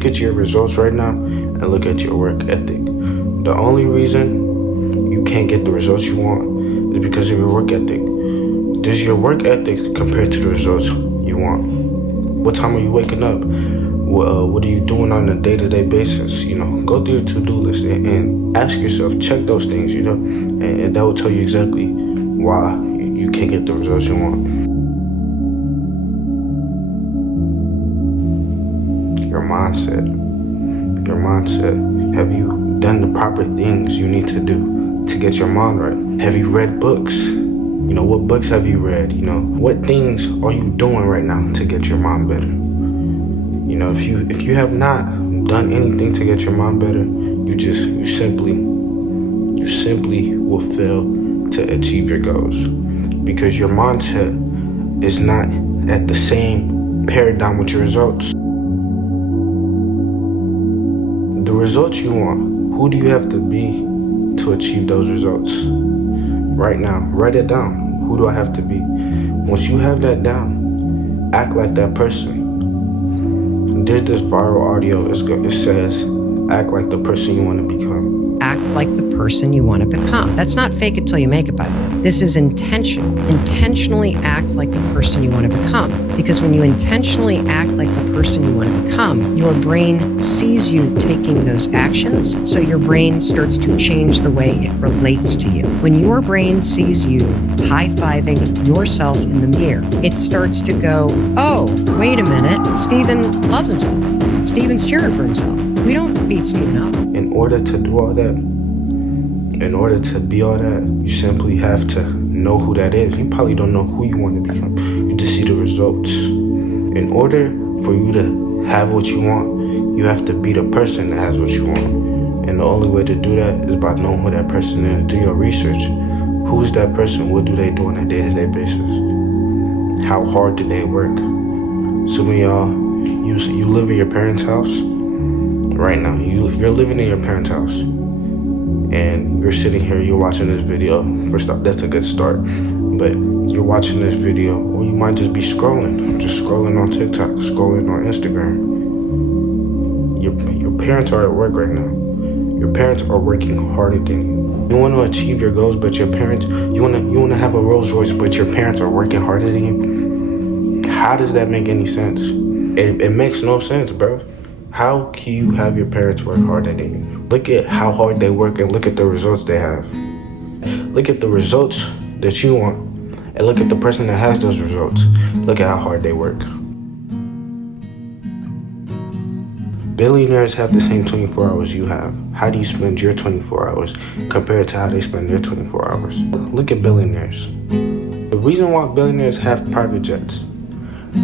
Look at your results right now and look at your work ethic. The only reason you can't get the results you want is because of your work ethic. Does your work ethic compare to the results you want? What time are you waking up? What are you doing on a day-to-day basis? Go through your to-do list and ask yourself, check those things, and that will tell you exactly why you can't get the results you want. Your mindset. Have you done the proper things you need to do to get your mind right? Have you read books? What books have you read? What things are you doing right now to get your mind better? If you have not done anything to get your mind better, you simply will fail to achieve your goals, because your mindset is not at the same paradigm with your results. The results you want, who do you have to be to achieve those results? Right now, write it down. Who do I have to be? Once you have that down, act like that person. There's this viral audio, it says, act like the person you want to become. Act like the person you want to become. That's not fake it till you make it, by the way. This is intentional. Intentionally act like the person you want to become. Because when you intentionally act like the person you want to become, your brain sees you taking those actions, so your brain starts to change the way it relates to you. When your brain sees you high-fiving yourself in the mirror, it starts to go, oh, wait a minute, Steven loves himself. Steven's cheering for himself. We don't beat Steven up. In order to do all that, in order to be all that, you simply have to know who that is. You probably don't know who you want to become. You just see the results. In order for you to have what you want, you have to be the person that has what you want. And the only way to do that is by knowing who that person is. Do your research. Who is that person? What do they do on a day-to-day basis? How hard do they work? Some of y'all, you live in your parents' house. Right now, you're living in your parents' house, and you're sitting here, you're watching this video. First off, that's a good start, but you're watching this video, or you might just be scrolling on TikTok, scrolling on Instagram. Your parents are at work right now. Your parents are working harder than you. You want to achieve your goals, but your parents, you want to have a Rolls Royce, but your parents are working harder than you. How does that make any sense? It makes no sense, bro. How can you have your parents work harder than you? Look at how hard they work and look at the results they have. Look at the results that you want and look at the person that has those results. Look at how hard they work. Billionaires have the same 24 hours you have. How do you spend your 24 hours compared to how they spend their 24 hours? Look at billionaires. The reason why billionaires have private jets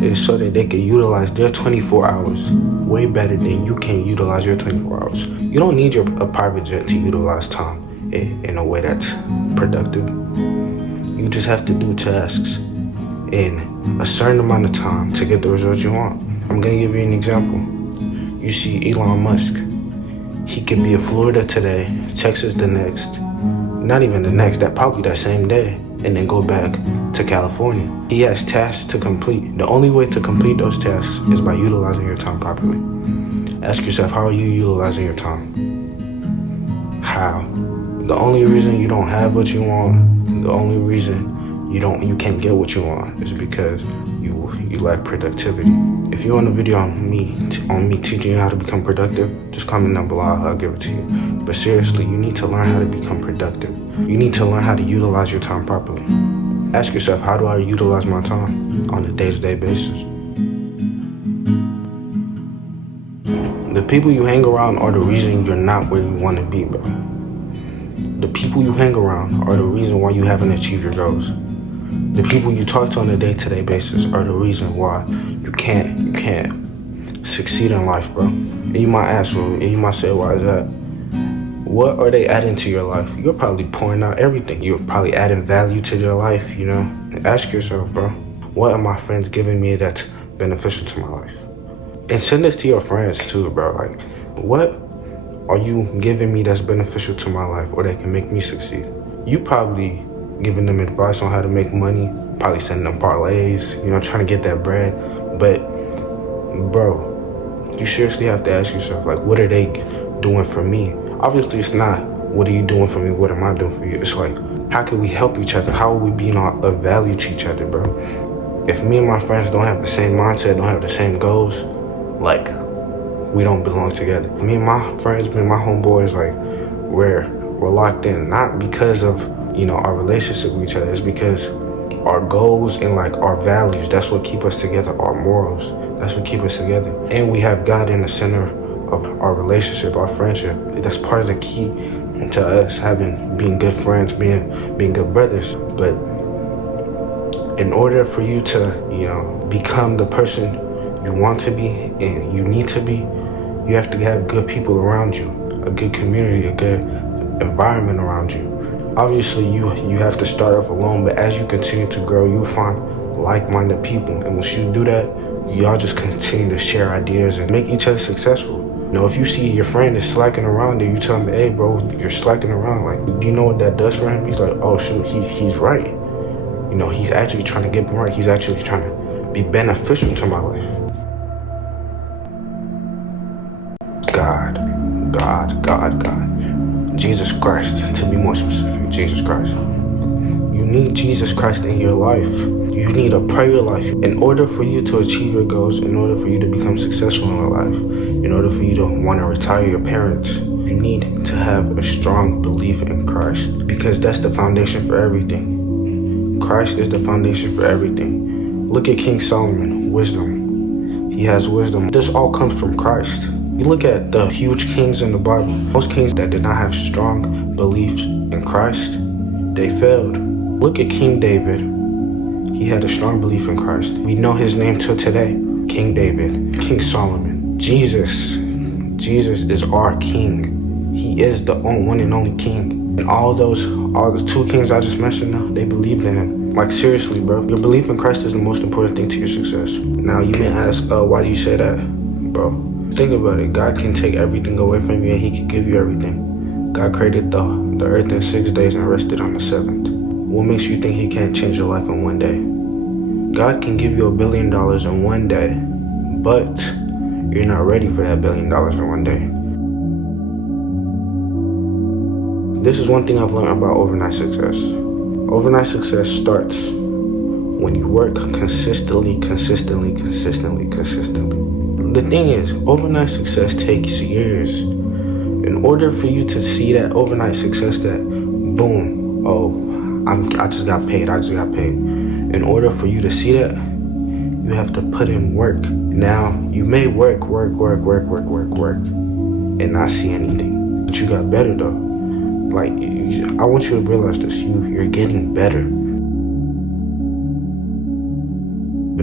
is so that they can utilize their 24 hours way better than you can utilize your 24 hours. You don't need a private jet to utilize time in a way that's productive. You just have to do tasks in a certain amount of time to get the results you want. I'm gonna give you an example. You see Elon Musk. He could be in Florida today, Texas the next, not even the next, probably that same day, and then go back to California. He has tasks to complete. The only way to complete those tasks is by utilizing your time properly. Ask yourself, how are you utilizing your time? How? The only reason you don't have what you want, the only reason you can't get what you want is because you lack productivity. If you want a video on me teaching you how to become productive, just comment down below, I'll give it to you. But seriously, you need to learn how to become productive. You need to learn how to utilize your time properly. Ask yourself, how do I utilize my time on a day-to-day basis? The people you hang around are the reason you're not where you want to be, bro. The people you hang around are the reason why you haven't achieved your goals. The people you talk to on a day-to-day basis are the reason why you can't succeed in life, bro. And you might ask, and you might say, why is that? What are they adding to your life? You're probably pouring out everything. You're probably adding value to their life, Ask yourself, bro, what are my friends giving me that's beneficial to my life? And send this to your friends too, bro. Like, what are you giving me that's beneficial to my life or that can make me succeed? You probably giving them advice on how to make money, probably sending them parlays, trying to get that bread. But, bro, You seriously have to ask yourself, like, what are they doing for me? Obviously, it's not, what are you doing for me? What am I doing for you? It's like, how can we help each other? How are we being of value to each other, bro? If me and my friends don't have the same mindset, don't have the same goals, like, we don't belong together. Me and my friends, me and my homeboys, like, we're locked in, not because of, our relationship with each other. It's because our goals and like our values, that's what keep us together. Our morals, that's what keep us together. And we have God in the center of our relationship, our friendship. That's part of the key to us being good friends, being good brothers. But in order for you to, become the person you want to be and you need to be, you have to have good people around you, a good community, a good environment around you. Obviously, you have to start off alone, but as you continue to grow, you'll find like-minded people. And once you do that, y'all just continue to share ideas and make each other successful. If you see your friend is slacking around and you tell him, hey, bro, you're slacking around, like, do you know what that does for him? He's like, oh, shoot, he's right. He's actually trying to get me right. He's actually trying to be beneficial to my life. God. Jesus Christ, to be more specific, Jesus Christ. You need Jesus Christ in your life. You need a prayer life. In order for you to achieve your goals, in order for you to become successful in your life, in order for you to want to retire your parents, you need to have a strong belief in Christ, because that's the foundation for everything. Christ is the foundation for everything. Look at King Solomon, wisdom. He has wisdom. This all comes from Christ. You look at the huge kings in the Bible. Most kings that did not have strong beliefs in Christ, they failed. Look at King David. He had a strong belief in Christ. We know his name till today. King David, King Solomon, Jesus. Jesus is our king. He is the one and only king. And all the two kings I just mentioned now, they believed in him. Like, seriously, bro. Your belief in Christ is the most important thing to your success. Now, you may ask, why do you say that, bro? Think about it. God can take everything away from you and he can give you everything. God created the earth in 6 days and rested on the seventh. What makes you think he can't change your life in one day? God can give you $1 billion in one day, but you're not ready for that $1 billion in one day. This is one thing I've learned about overnight success. Overnight success starts when you work consistently. The thing is, overnight success takes years. In order for you to see that overnight success, that boom, I just got paid. In order for you to see that, you have to put in work. Now, you may work, and not see anything, but you got better though. Like, I want you to realize this, you're getting better.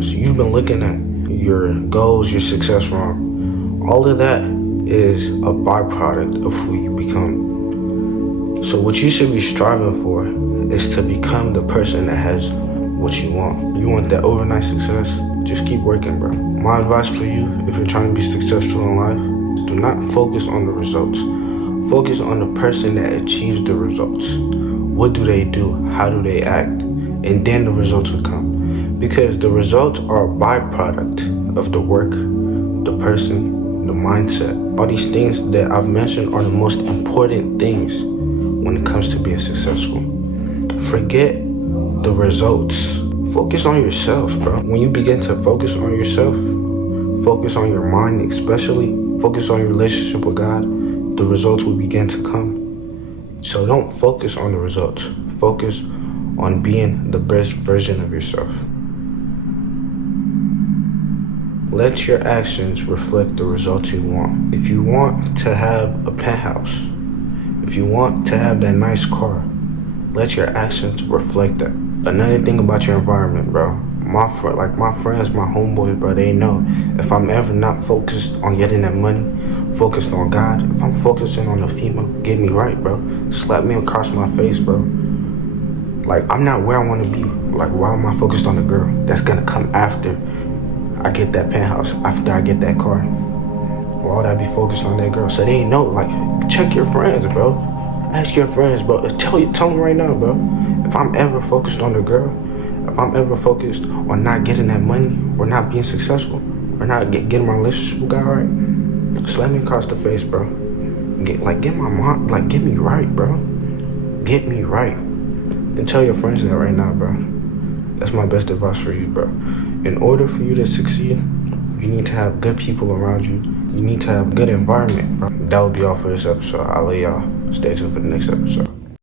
So you've been looking at your goals, your success wrong. All of that is a byproduct of who you become. So what you should be striving for is to become the person that has what you want. You want that overnight success? Just keep working, bro. My advice for you, if you're trying to be successful in life, do not focus on the results. Focus on the person that achieves the results. What do they do? How do they act? And then the results will come. Because the results are a byproduct of the work, the person, the mindset. All these things that I've mentioned are the most important things when it comes to being successful. Forget the results. Focus on yourself, bro. When you begin to focus on yourself, focus on your mind especially, focus on your relationship with God, the results will begin to come. So don't focus on the results. Focus on being the best version of yourself. Let your actions reflect the results you want. If you want to have a penthouse, if you want to have that nice car, let your actions reflect that. Another thing about your environment, bro. My friends, my homeboys, bro, they know if I'm ever not focused on getting that money, focused on God, if I'm focusing on the female, get me right, bro. Slap me across my face, bro. Like, I'm not where I want to be. Like, why am I focused on the girl? That's gonna come after I get that penthouse, after I get that car. Why would I be focused on that girl? So they know, like, check your friends, bro. Ask your friends, bro. Tell them right now, bro. If I'm ever focused on the girl, if I'm ever focused on not getting that money or not being successful, or not getting my relationship guy right, slap me across the face, bro. Get my mom, get me right, bro. Get me right. And tell your friends that right now, bro. That's my best advice for you, bro. In order for you to succeed, you need to have good people around you. You need to have a good environment, bro. That will be all for this episode. I'll let y'all stay tuned for the next episode.